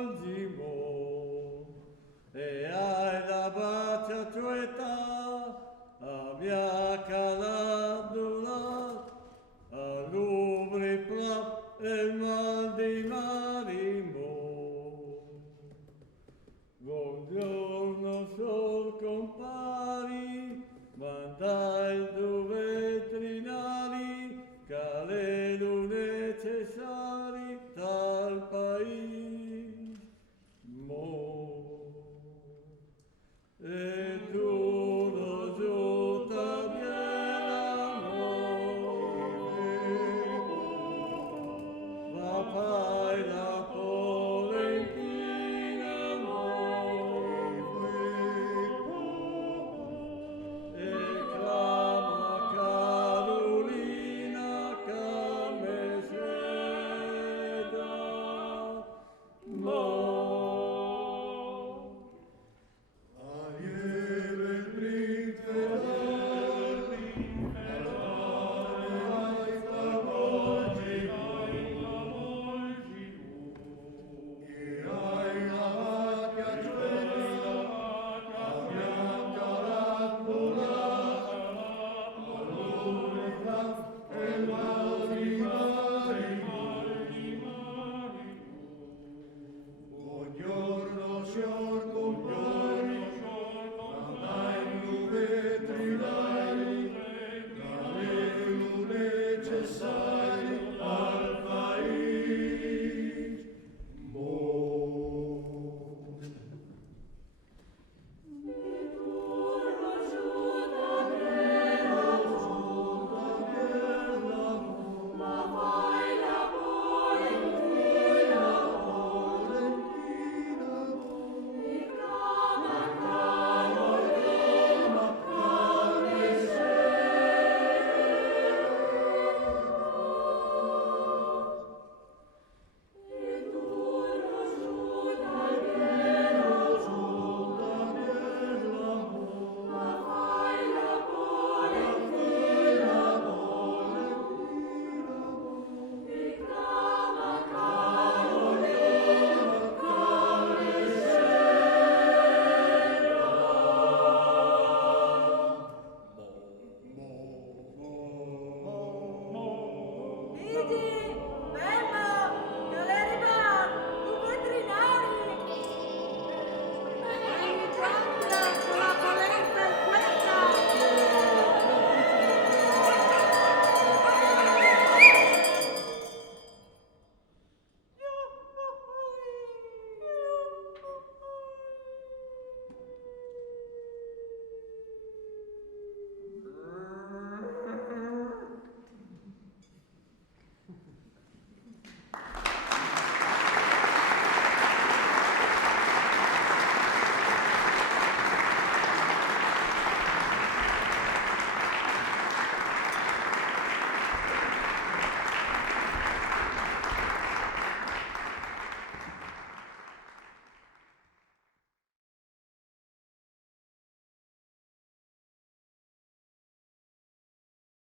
volgimo e hai la bacia tueta a mia calandula a l'ubre pla e mal di marimo. Buongiorno sol compari, mandai due trinari, che le lune cesari dal país. E tu lo giuta ma fai la polentina e clama Carolina che me seda Alieve il principe Buongiorno,